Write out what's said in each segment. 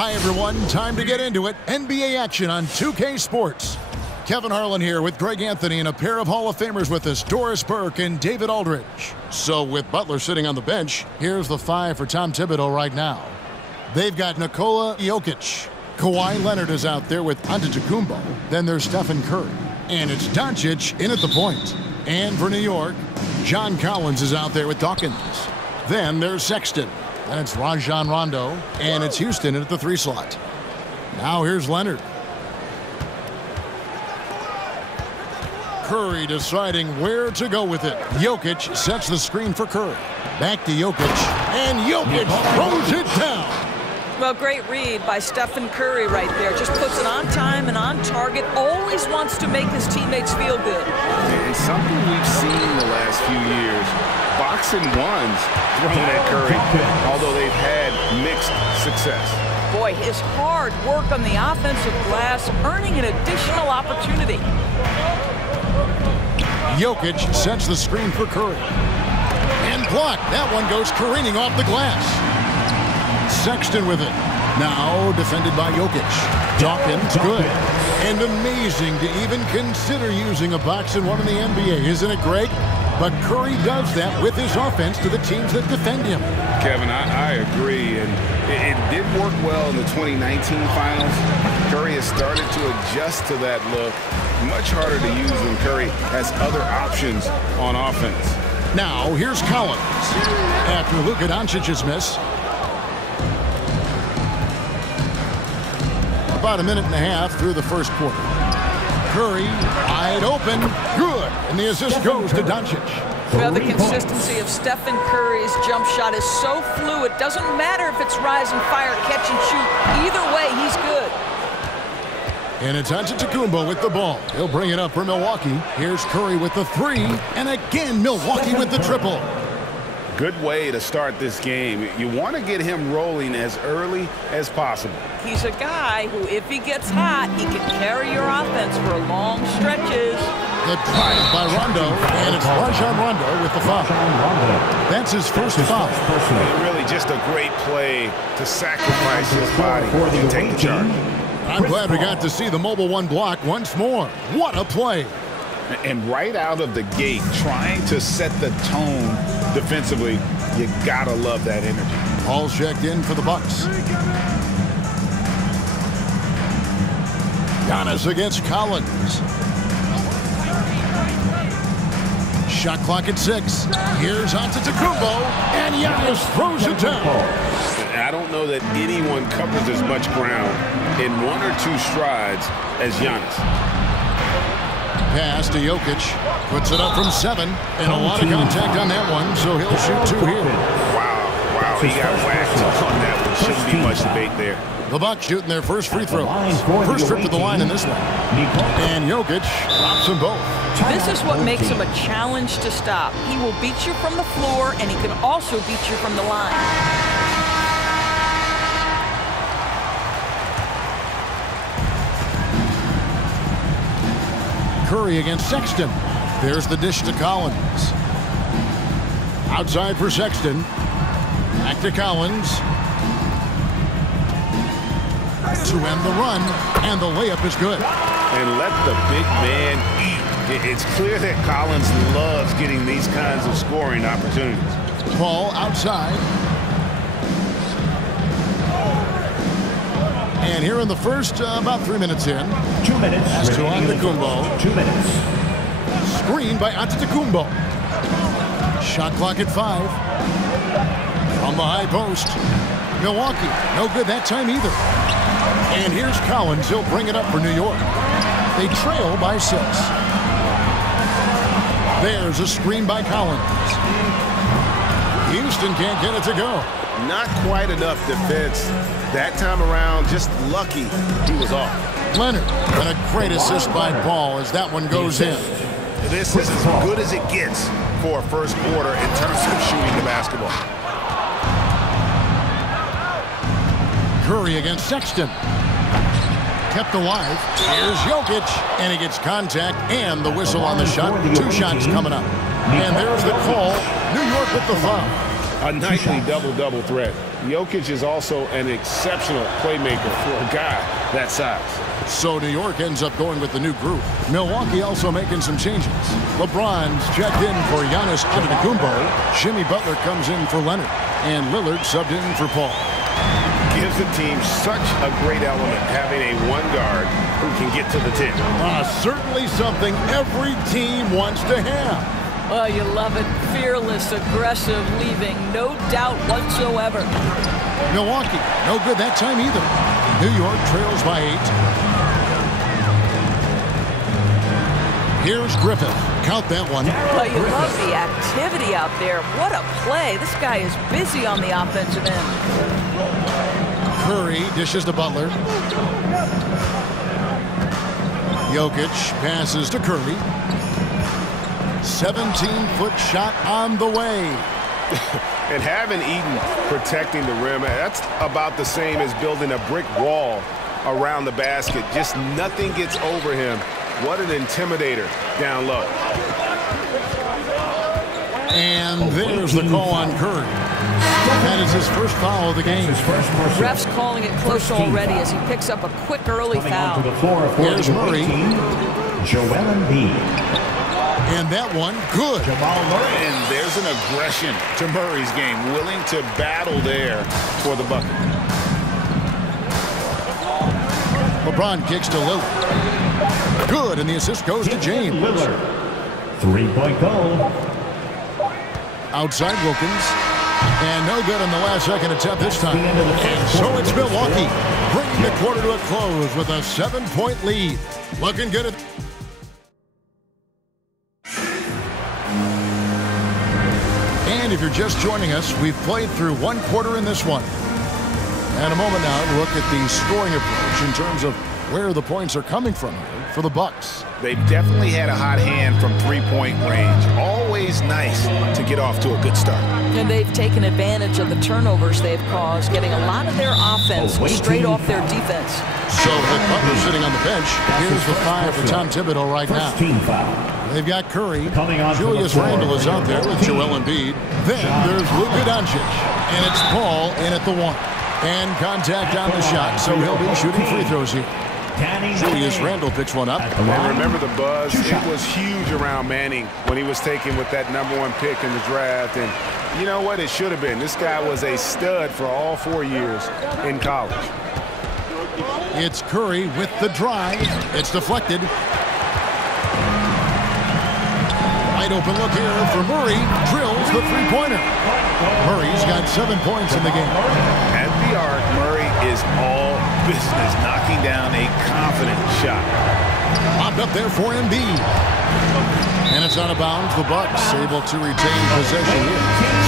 Hi, everyone. Time to get into it. NBA action on 2K Sports. Kevin Harlan here with Greg Anthony and a pair of Hall of Famers with us, Doris Burke and David Aldridge. So with Butler sitting on the bench, here's the five for Tom Thibodeau right now. They've got Nikola Jokic. Kawhi Leonard is out there with Antetokounmpo. Then there's Stephen Curry. And it's Doncic in at the point. And for New York, John Collins is out there with Dawkins. Then there's Sexton. And it's Rajon Rondo. And it's Houston at the 3 slot. Now here's Leonard. Curry deciding where to go with it. Jokic sets the screen for Curry. Back to Jokic. And Jokic throws it down. Well, great read by Stephen Curry right there. Just puts it on time and on target. Always wants to make his teammates feel good. And something we've seen the last few years. Boxing ones thrown at Curry, although they've had mixed success. Boy, his hard work on the offensive glass, earning an additional opportunity. Jokic sets the screen for Curry. And blocked. That one goes careening off the glass. Sexton with it. Now defended by Jokic. Dawkins, good. And amazing to even consider using a boxing one in the NBA, isn't it, Greg? But Curry does that with his offense to the teams that defend him. Kevin, I agree. And it did work well in the 2019 finals. Curry has started to adjust to that look. Much harder to use when Curry has other options on offense. Now, here's Collins. After Luka Doncic's miss. About a minute and a half through the first quarter. Curry, wide open, good. And the assist goes to Doncic. Well, the consistency of Stephen Curry's jump shot is so fluid. Doesn't matter if it's rise and fire, catch and shoot. Either way, he's good. And it's Antetokounmpo with the ball. He'll bring it up for Milwaukee. Here's Curry with the 3. And again, Milwaukee with the triple. Good way to start this game. You want to get him rolling as early as possible. He's a guy who, if he gets hot, he can carry your offense for long stretches. The drive by Rondo, and it's Rajon Rondo with the foul. That's his first foul. Really just a great play to sacrifice his body and take the charge. I'm glad we got to see the mobile one block once more. What a play. And right out of the gate, trying to set the tone defensively, you gotta love that energy. All checked in for the Bucks. Giannis against Collins. Shot clock at 6. Here's Antetokounmpo, and Giannis throws it down. I don't know that anyone covers as much ground in 1 or 2 strides as Giannis. Pass to Jokic. Puts it up from 7. And a lot of contact on that one, so he'll shoot 2 here. Wow, he got whacked on that one. Shouldn't be much debate there. The Bucks shooting their first free throw. First trip to the line in this one. And Jokic drops them both. This is what makes him a challenge to stop. He will beat you from the floor, and he can also beat you from the line. Curry against Sexton. There's the dish to Collins. Outside for Sexton. Back to Collins. To end the run, and the layup is good. And let the big man eat. It's clear that Collins loves getting these kinds of scoring opportunities. Ball outside. And here in the first, about 3 minutes in. 2 minutes. Pass to Antetokounmpo. 2 minutes. Screen by Antetokounmpo. Shot clock at 5. From the high post. Milwaukee, no good that time either. And here's Collins. He'll bring it up for New York. They trail by 6. There's a screen by Collins. Houston can't get it to go. Not quite enough defense that time around. Just lucky he was off. Leonard, and a great assist by Ball as that one goes in. This is as good as it gets for a first quarter in terms of shooting the basketball. Curry against Sexton. Kept alive. Here's Jokic, and he gets contact and the whistle on the shot. 2 shots coming up. And there's the call. New York with the foul. A nightly double-double threat. Jokic is also an exceptional playmaker for a guy that size. So New York ends up going with the new group. Milwaukee also making some changes. LeBron's checked in for Giannis Antetokounmpo. Jimmy Butler comes in for Leonard. And Lillard subbed in for Paul. Gives the team such a great element having a one guard who can get to the 10. Certainly something every team wants to have. Oh, you love it. Fearless, aggressive, leaving no doubt whatsoever. Milwaukee, no good that time either. New York trails by 8. Here's Griffith. Count that one. Well, you love the activity out there. What a play. This guy is busy on the offensive end. Curry dishes to Butler. Jokic passes to Curry. 17-foot shot on the way. And having Eaton protecting the rim, that's about the same as building a brick wall around the basket. Just nothing gets over him. What an intimidator down low. And there's the call on Curry. That is his first foul of the game. Ref's calling it close already as he picks up a quick early foul. Here's Murray. Joel Embiid. And that one, good. And there's an aggression to Murray's game, willing to battle there for the bucket. LeBron kicks to Lillard. Good, and the assist goes to James. Lillard. 3-point goal. Outside Wilkins. And no good on the last second attempt this time. And so it's Milwaukee, bringing the quarter to a close with a 7-point lead. Looking good at... And if you're just joining us, we've played through one quarter in this one. And a moment now to look at the scoring approach in terms of where the points are coming from here for the Bucks. They've definitely had a hot hand from three-point range. Always nice to get off to a good start. And they've taken advantage of the turnovers they've caused, getting a lot of their offense straight off their defense. So with Butler sitting on the bench, here's the 5 for Tom Thibodeau right now. They've got Curry. Julius Randle is out there with Joel Embiid. Then there's Luka Doncic. And it's Paul in at the 1. And contact on the shot, so he'll be shooting free throws here. Julius Randle picks one up. And remember the buzz? It was huge around Manning when he was taken with that #1 pick in the draft. And you know what? It should have been. This guy was a stud for all 4 years in college. It's Curry with the drive. It's deflected. Wide open look here for Murray. Drills the three-pointer. Murray's got 7 points in the game. At the arc, Murray is all business, knocking down a confident shot. Popped up there for Embiid. And it's out of bounds. The Bucks able to retain possession here.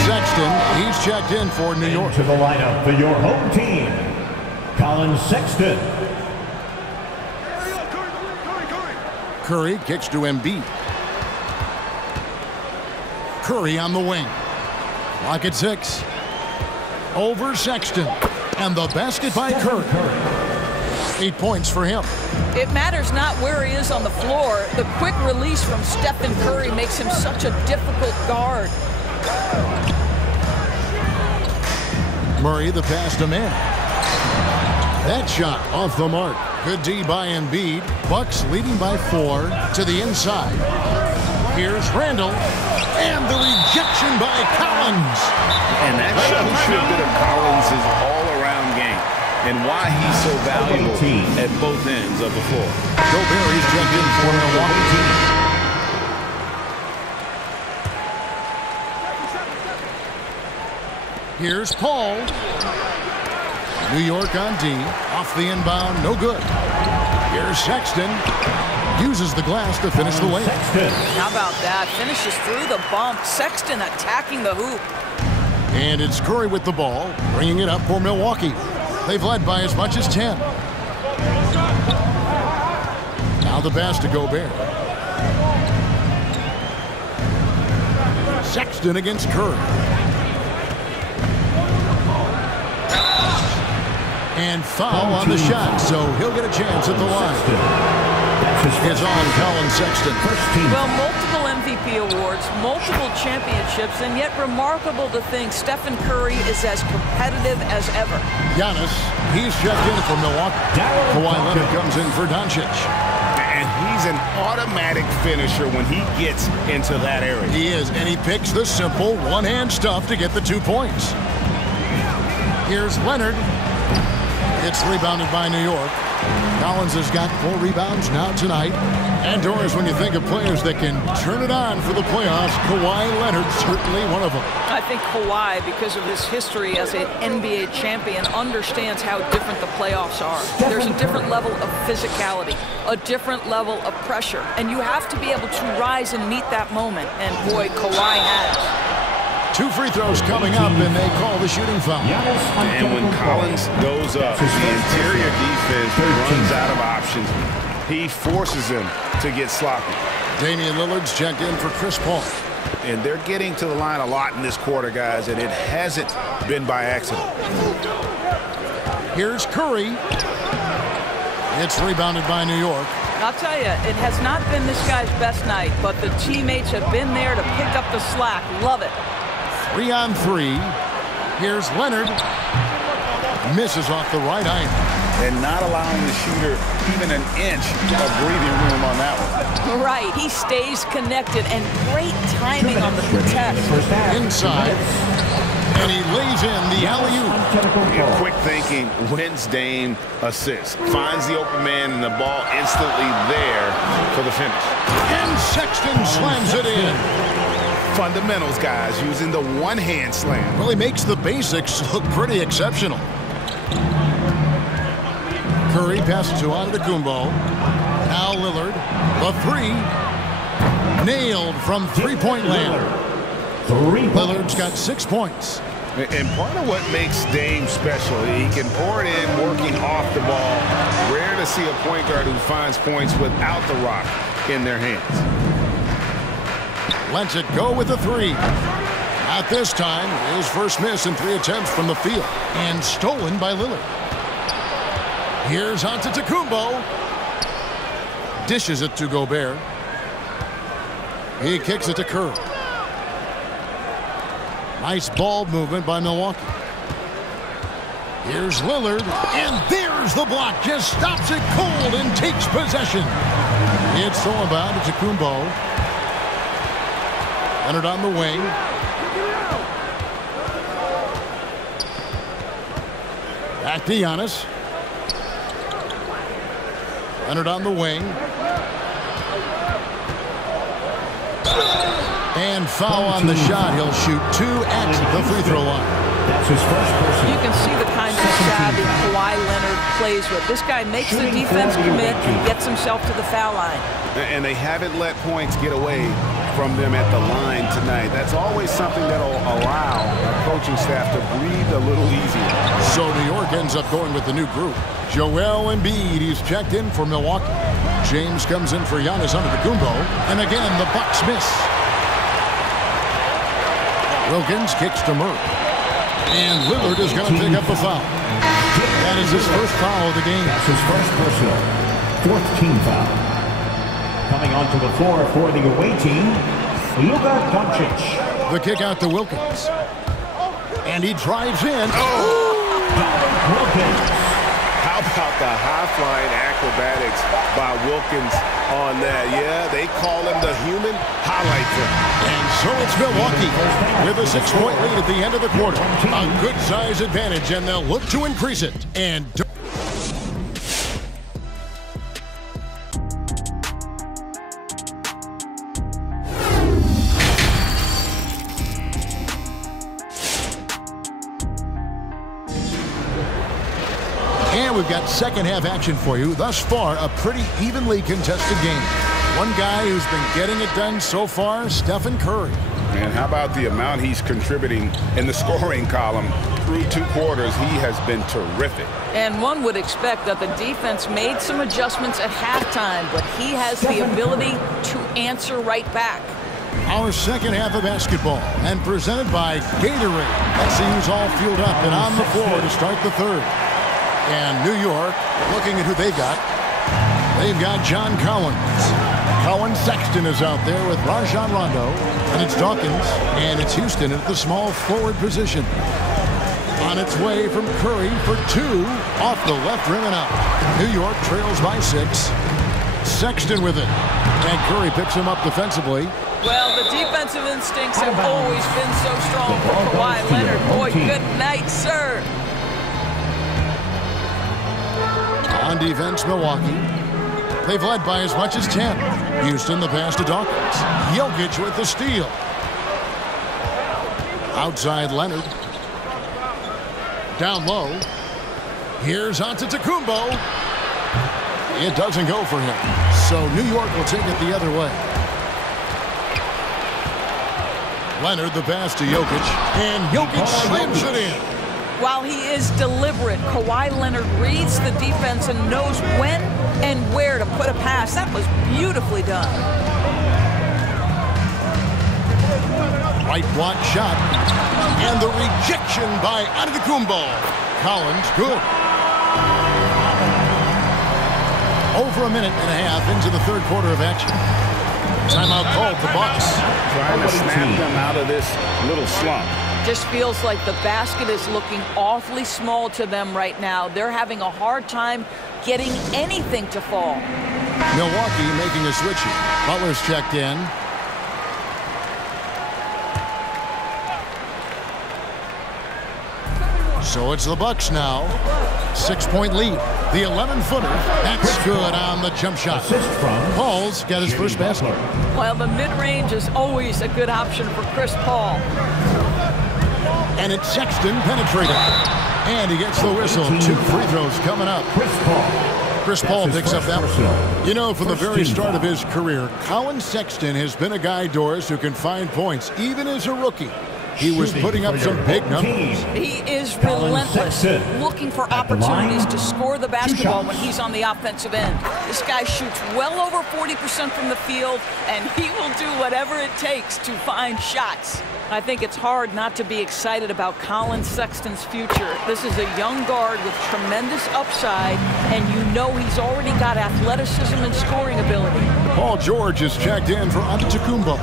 Sexton, he's checked in for New York. To the lineup for your home team, Colin Sexton. Curry kicks to Embiid. Curry on the wing. Clock at 6. Over Sexton. And the basket by Curry. 8 points for him. It matters not where he is on the floor. The quick release from Stephen Curry makes him such a difficult guard. Murray the pass to man. That shot off the mark. Good D by Embiid. Bucks leading by 4 to the inside. Here's Randle. And the rejection by Collins. And that shows you a bit of Collins' all-around game and why he's so valuable at both ends of the floor. Gobert, he's checked in for Milwaukee. Here's Paul. New York on D. Off the inbound, no good. Here's Sexton. Uses the glass to finish the layup. How about that? Finishes through the bump. Sexton attacking the hoop. And it's Curry with the ball, bringing it up for Milwaukee. They've led by as much as 10. Now the pass to Gobert. Sexton against Curry. And foul on the shot, so he'll get a chance at the line. It's on Colin Sexton. Well, multiple MVP awards, multiple championships, and yet remarkable to think Stephen Curry is as competitive as ever. Giannis, he's checked in for Milwaukee. Kawhi Leonard comes in for Doncic. And he's an automatic finisher when he gets into that area. He is, and he picks the simple one-hand stuff to get the 2 points. Here's Leonard. It's rebounded by New York. Collins has got 4 rebounds now tonight. And Doris, when you think of players that can turn it on for the playoffs, Kawhi Leonard certainly one of them. I think Kawhi, because of his history as an NBA champion, understands how different the playoffs are. There's a different level of physicality, a different level of pressure, and you have to be able to rise and meet that moment. And boy, Kawhi has. 2 free throws coming up, and they call the shooting foul. And when Collins goes up, the interior defense runs out of options. He forces him to get sloppy. Damian Lillard's checked in for Chris Paul. And they're getting to the line a lot in this quarter, guys, and it hasn't been by accident. Here's Curry. It's rebounded by New York. I'll tell you, it has not been this guy's best night, but the teammates have been there to pick up the slack. Love it. 3 on 3. Here's Leonard. Misses off the right iron. And not allowing the shooter even an inch of breathing room on that one. Right. He stays connected, and great timing on the contest. Inside. And he lays in the alley-oop. Quick thinking wins Dame assist. Finds the open man and the ball instantly there for the finish. And Sexton slams it in. Fundamentals, guys, using the one-hand slam. Well, he makes the basics look pretty exceptional. Curry passes to Antetokounmpo. Now Lillard, the 3. Nailed from three-point land. Lillard's got 6 points. And part of what makes Dame special, he can pour it in working off the ball. Rare to see a point guard who finds points without the rock in their hands. Lets it go with the 3. At this time, his first miss in 3 attempts from the field. And stolen by Lillard. Here's Antetokounmpo. Dishes it to Gobert. He kicks it to Curry. Nice ball movement by Milwaukee. Here's Lillard. And there's the block. Just stops it cold and takes possession. It's stolen by Antetokounmpo. Leonard on the wing. Back to Giannis. Leonard on the wing. And foul on the shot. He'll shoot 2 at the free throw line. That's his first person. You can see the kind of savvy Kawhi Leonard plays with. This guy makes the defense commit and gets himself to the foul line. And they haven't let points get away from them at the line tonight. That's always something that'll allow a coaching staff to breathe a little easier. So New York ends up going with the new group. Joel Embiid, he's checked in for Milwaukee. James comes in for Giannis Antetokounmpo. And again, the Bucks miss. Wilkins kicks to Murray. And Lillard is going to pick up a foul. That is his first foul of the game. That's his first personal. 4th team foul. Coming onto the floor for the away team, Luka Doncic. The kick out to Wilkins. And he drives in. Wilkins. How about the high-flying acrobatics by Wilkins on that? Yeah, they call him the human highlight film. And so it's Milwaukee with a 6-point lead at the end of the quarter. A good-size advantage, and they'll look to increase it. And we've got second half action for you. Thus far, a pretty evenly contested game. One guy who's been getting it done so far, Stephen Curry. And how about the amount he's contributing in the scoring column through 2 quarters? He has been terrific. And one would expect that the defense made some adjustments at halftime, but he has the ability to answer right back. Our second half of basketball, and presented by Gatorade. SCU's all fueled up and on the floor to start the third. And New York, looking at who they got, They've got John Collins. Colin Sexton is out there with Rajon Rondo. And it's Dawkins. And it's Houston at the small forward position. On its way from Curry for 2. Off the left rim and out. New York trails by 6. Sexton with it. And Curry picks him up defensively. Well, the defensive instincts have always been so strong for Kawhi Leonard. Boy, good night, sir. On defense, Milwaukee. They've led by as much as 10. Houston, the pass to Dawkins. Jokic with the steal. Outside Leonard. Down low. Here's Antetokounmpo. It doesn't go for him. So New York will take it the other way. Leonard the pass to Jokic. And Jokic slams it in. While he is deliberate, Kawhi Leonard reads the defense and knows when and where to put a pass. That was beautifully done. Right block shot. And the rejection by Antetokounmpo. Collins, good. Over a minute and a half into the third quarter of action. Timeout called the Bucks. Trying to snap them out of this little slump. Just feels like the basket is looking awfully small to them right now. They're having a hard time getting anything to fall. Milwaukee making a switch. Butler's checked in. So it's the Bucks now. 6-point lead. The 11-footer. That's good on the jump shot. Paul's got his first basket. Well, the mid-range is always a good option for Chris Paul. And it's Sexton penetrating. And he gets the whistle. 2 free throws coming up. Chris Paul picks up that one. You know, from the very start of his career, Colin Sexton has been a guy, Doris, who can find points, even as a rookie. He was putting up some big numbers. He is relentless, looking for opportunities to score the basketball when he's on the offensive end. This guy shoots well over 40% from the field, and he will do whatever it takes to find shots. I think it's hard not to be excited about Colin Sexton's future. This is a young guard with tremendous upside, and you know he's already got athleticism and scoring ability. Paul George is checked in for Antetokounmpo.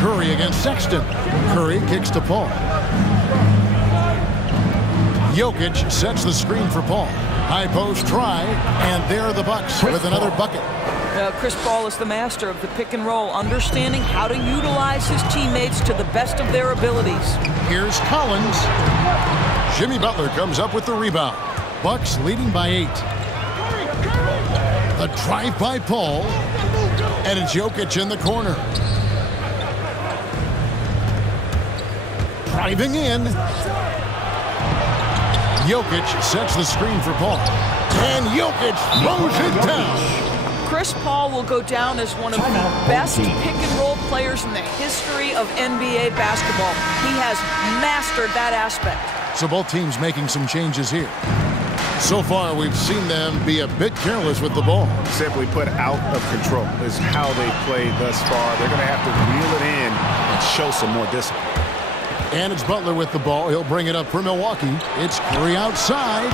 Curry against Sexton. Curry kicks to Paul. Jokic sets the screen for Paul. High post try, and there are the Bucks with another bucket. Chris Paul is the master of the pick and roll, understanding how to utilize his teammates to the best of their abilities. Here's Collins. Jimmy Butler comes up with the rebound. Bucks leading by 8. The drive by Paul, and it's Jokic in the corner. Driving in. Jokic sets the screen for Paul. And Jokic throws it down. Chris Paul will go down as one of the best pick-and-roll players in the history of NBA basketball. He has mastered that aspect. So both teams making some changes here. So far, we've seen them be a bit careless with the ball. Simply put out of control is how they played thus far. They're going to have to reel it in and show some more discipline. And it's Butler with the ball. He'll bring it up for Milwaukee. It's Curry outside.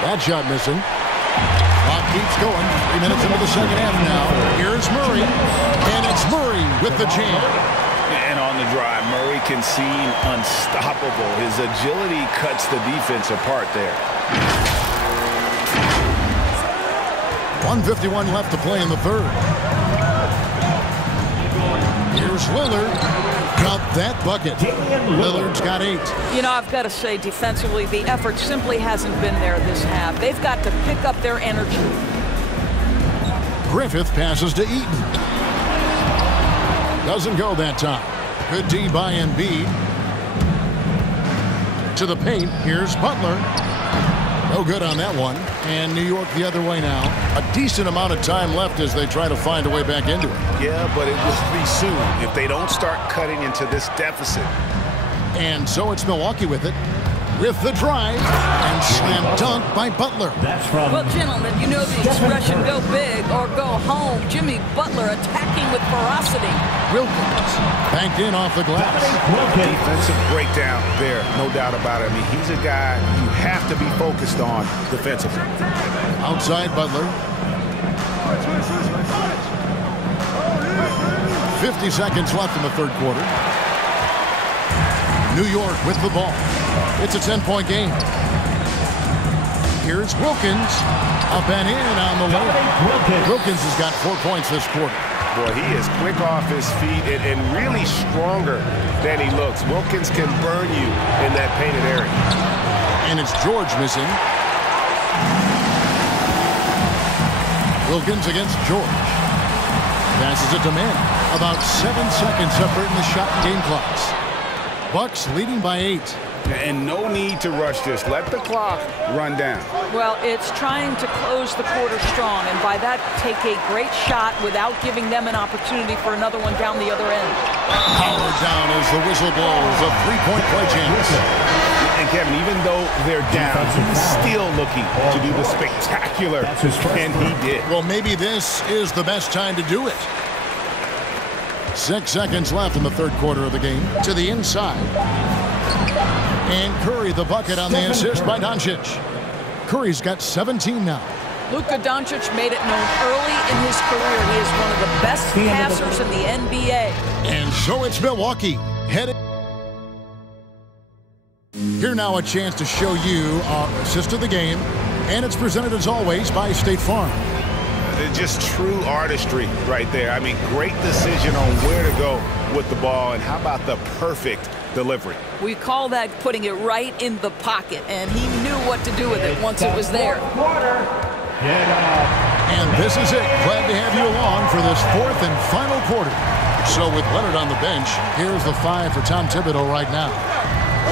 That shot missing. Clock keeps going. 3 minutes into the second half now. Here's Murray. And it's Murray with the jam. And on the drive, Murray can seem unstoppable. His agility cuts the defense apart there. 1:51 left to play in the third. Here's Lillard. Got that bucket. Lillard's got 8. You know, I've got to say, defensively, the effort simply hasn't been there this half. They've got to pick up their energy. Griffith passes to Eaton. Doesn't go that time. Good D by Embiid. To the paint. Here's Butler. No good on that one. And New York the other way now. A decent amount of time left as they try to find a way back into it. Yeah, but it will be soon if they don't start cutting into this deficit. And so it's Milwaukee with it. with the drive and slam dunk by Butler. That's from... Well, gentlemen, you know the expression go big or go home. Jimmy Butler attacking with ferocity. Wilkins banked in off the glass. Defensive breakdown there, no doubt about it. I mean, he's a guy you have to be focused on defensively. Outside Butler. 50 seconds left in the third quarter. New York with the ball. It's a 10-point game. Here's Wilkins. Up and in on the layup. Wilkins has got 4 points this quarter. Boy, he is quick off his feet and really stronger than he looks. Wilkins can burn you in that painted area. And it's George missing. Wilkins against George. Passes it to Mann. About 7 seconds separating the shot and game clocks. Bucks leading by 8. And no need to rush this. Let the clock run down. Well, it's trying to close the quarter strong, and by that, take a great shot without giving them an opportunity for another one down the other end. Powered down as the whistle blows. A 3-point play chance. And Kevin, even though they're down, he's still looking to do the spectacular, and he did. Well, maybe this is the best time to do it. 6 seconds left in the third quarter of the game. To the inside. And Curry the bucket on the assist by Doncic. Curry's got 17 now. Luka Doncic made it known early in his career he is one of the best passers in the NBA. And so it's Milwaukee headed. Here now a chance to show you our assist of the game. And it's presented as always by State Farm. Just true artistry right there. I mean, great decision on where to go with the ball, and how about the perfect delivery? We call that putting it right in the pocket, and he knew what to do with it once it was there. And this is it. Glad to have you along for this fourth and final quarter. So with Leonard on the bench, here's the 5 for Tom Thibodeau right now.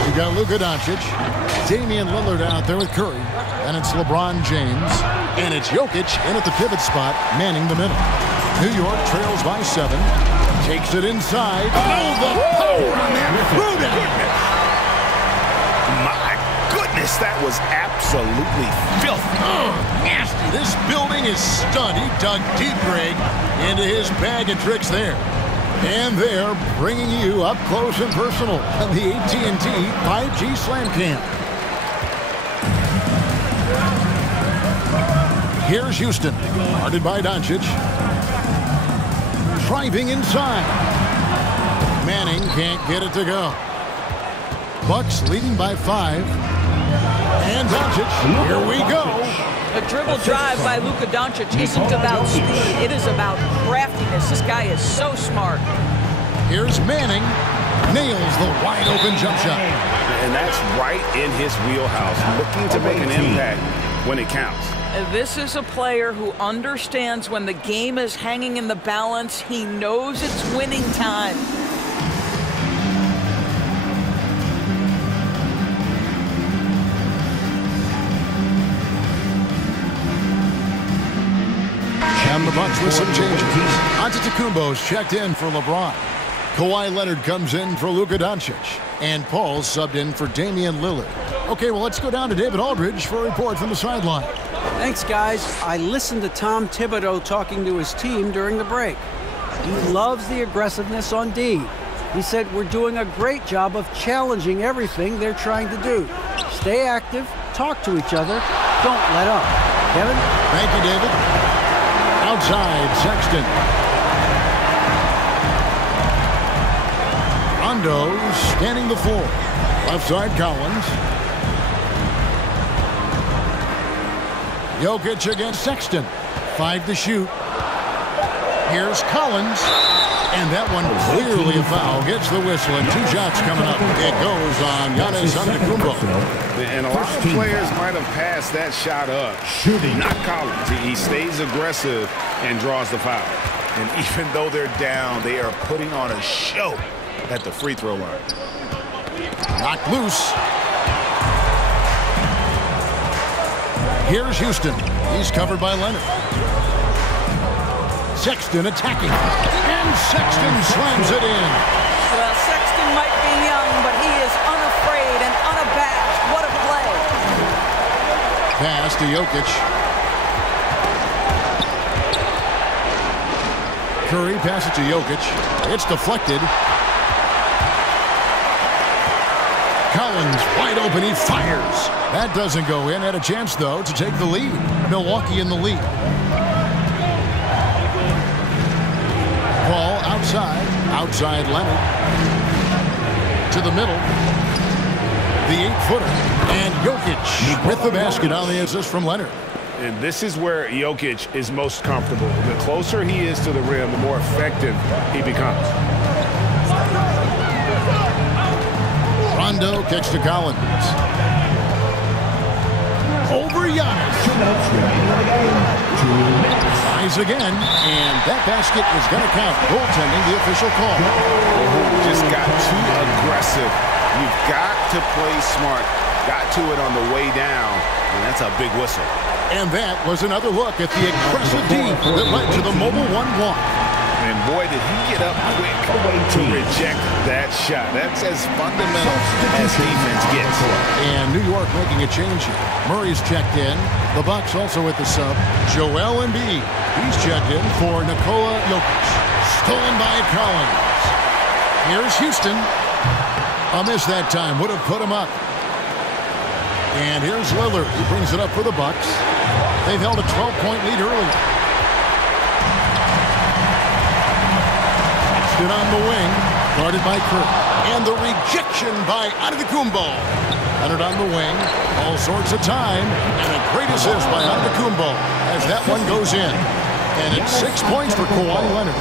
You got Luka Doncic, Damian Lillard out there with Curry, and it's LeBron James, and it's Jokic in at the pivot spot, manning the middle. New York trails by 7, takes it inside. Oh, the power on that Ruben! My goodness, that was absolutely filthy. Oh, nasty. This building is stunned. He dug deep, Greg, into his bag of tricks there. And they're bringing you up close and personal on the AT&T 5G Slam Cam. Here's Houston, guarded by Doncic. Driving inside. Manning can't get it to go. Bucks leading by 5. And Doncic, here we go. A dribble drive by Luka Doncic isn't about speed. It is about craftiness. This guy is so smart. Here's Manning. Nails the wide-open jump shot. And that's right in his wheelhouse, looking to make an impact when it counts. This is a player who understands when the game is hanging in the balance. He knows it's winning time. And the Bucks with some changes. Antetokounmpo's checked in for LeBron. Kawhi Leonard comes in for Luka Doncic. And Paul's subbed in for Damian Lillard. Okay, well, let's go down to David Aldridge for a report from the sideline. Thanks, guys. I listened to Tom Thibodeau talking to his team during the break. He loves the aggressiveness on D. He said, we're doing a great job of challenging everything they're trying to do. Stay active, talk to each other, don't let up. Kevin? Thank you, David. Outside, Sexton. Rondo scanning the floor. Left side, Collins. Jokic against Sexton. 5 to shoot. Here's Collins. And that one clearly a foul. Gets the whistle, and 2 shots coming up. It goes on Giannis Antetokounmpo. And a lot of players might have passed that shot up. Not Collins. He stays aggressive and draws the foul. And even though they're down, they are putting on a show at the free throw line. Knocked loose. Here's Houston. He's covered by Leonard. Sexton attacking. And Sexton slams it in. Well, Sexton might be young, but he is unafraid unafraid and unabashed. What a play. Pass to Jokic. Curry passes to Jokic. It's deflected. Collins wide open. He fires. That doesn't go in. Had a chance, though, to take the lead. Milwaukee in the lead. Ball outside. Outside Leonard. To the middle. The 8-footer. And Jokic with the basket on the assist from Leonard. And this is where Jokic is most comfortable. The closer he is to the rim, the more effective he becomes. Rondo kicks to Collins. Over Giannis. 2 minutes remaining in the game. 2 minutes. Tries again, and that basket is going to count. Goaltending, the official call. Just got too aggressive. You've got to play smart. Got to it on the way down, and that's a big whistle. And that was another look at the aggressive D that led to the mobile 1 walk. And boy, did he get up quick to reject that shot. That's as fundamental as defense gets. And New York making a change here. Murray's checked in. The Bucks also with the sub. Joel Embiid. He's checked in for Nikola Jokic. Stolen by Collins. Here's Houston. A miss that time. Would have put him up. And here's Lillard. He brings it up for the Bucks. They've held a 12-point lead earlier. Stood on the wing, guarded by Curry. And the rejection by Antetokounmpo. Leonard on the wing, all sorts of time, and a great assist by Antetokounmpo as that one goes in. And it's 6 points for Kawhi Leonard.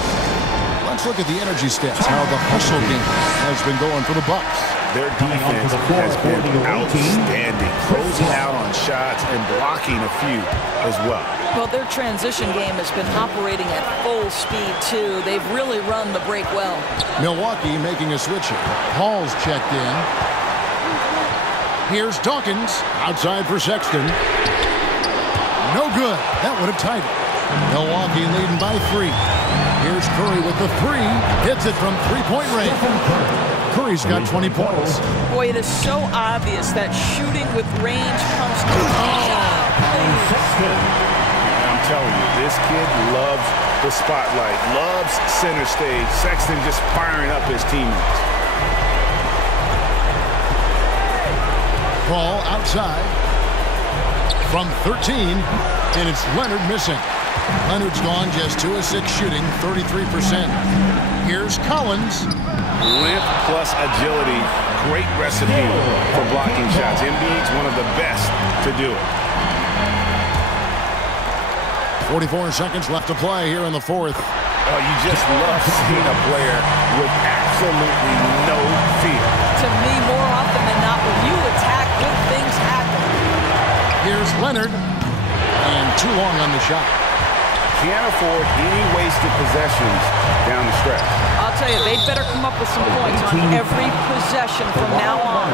Let's look at the energy stats, how the hustle game has been going for the Bucks. Their defense has been outstanding, closing out on shots and blocking a few as well. Well, their transition game has been operating at full speed, too. They've really run the break well. Milwaukee making a switch here. Paul's checked in. Here's Dawkins, outside for Sexton. No good. That would have tied it. Milwaukee leading by 3. Here's Curry with the 3. Hits it from three-point range. Curry's got 20 points. Boy, it is so obvious that shooting with range comes to I'm telling you, this kid loves the spotlight, loves center stage. Sexton just firing up his teammates. Ball outside from 13, and it's Leonard missing. Leonard's gone just 2 of 6 shooting, 33%. Here's Collins. Length plus agility, great recipe for blocking shots. Embiid's one of the best to do it. 44 seconds left to play here in the 4th. Oh, you just love seeing a player with absolutely no fear. To me, more often than not, when you attack, good things happen. Here's Leonard, and too long on the shot. Can't afford any wasted possessions down the stretch. I'll tell you, they'd better come up with some points on every possession from now on.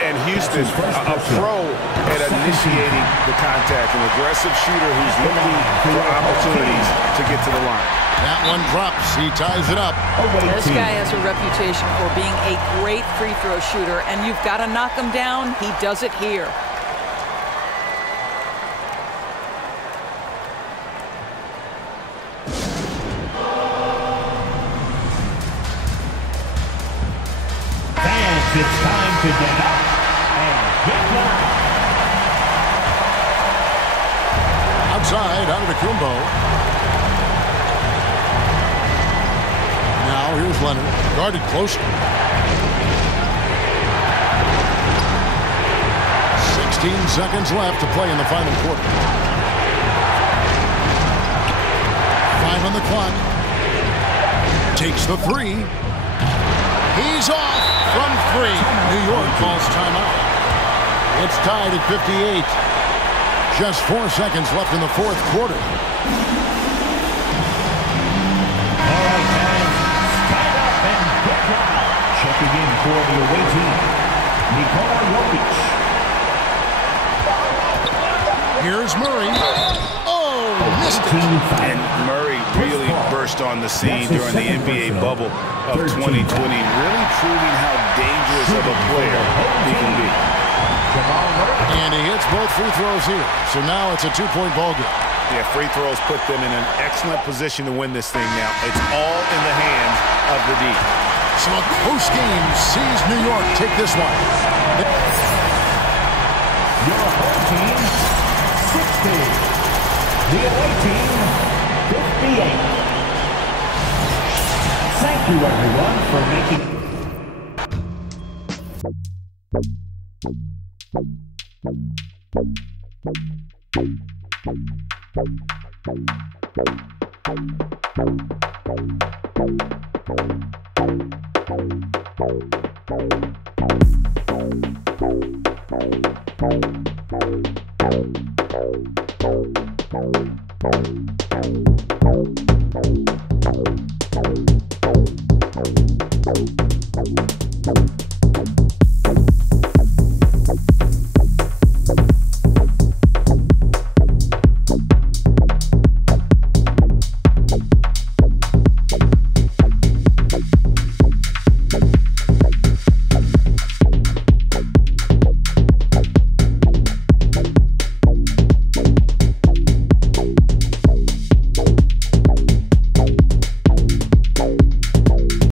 And Houston, a pro at initiating the contact, an aggressive shooter who's looking for opportunities to get to the line. That one drops. He ties it up. This guy has a reputation for being a great free throw shooter, and you've got to knock him down. He does it here. It's time to get up and get down. Outside, Antetokounmpo. Now here's Leonard, guarded closely. 16 seconds left to play in the final quarter. 5 on the clock. Takes the 3. He's off from 3. New York calls timeout. It's tied at 58. Just 4 seconds left in the 4th quarter. All right, fans, stand up and get down. Checking in for the away team, Nikola Jokic. Here's Murray. Oh, missed it. And Murray really burst burst on the scene during the NBA bubble of 2020, really proving how dangerous of a player he can be. And he hits both free throws here. So now it's a two-point ball game. Yeah, free throws put them in an excellent position to win this thing now. It's all in the hands of the D. So a close game sees New York take this one. Your home team, 60. The away team, 58. Thank you, everyone, for making...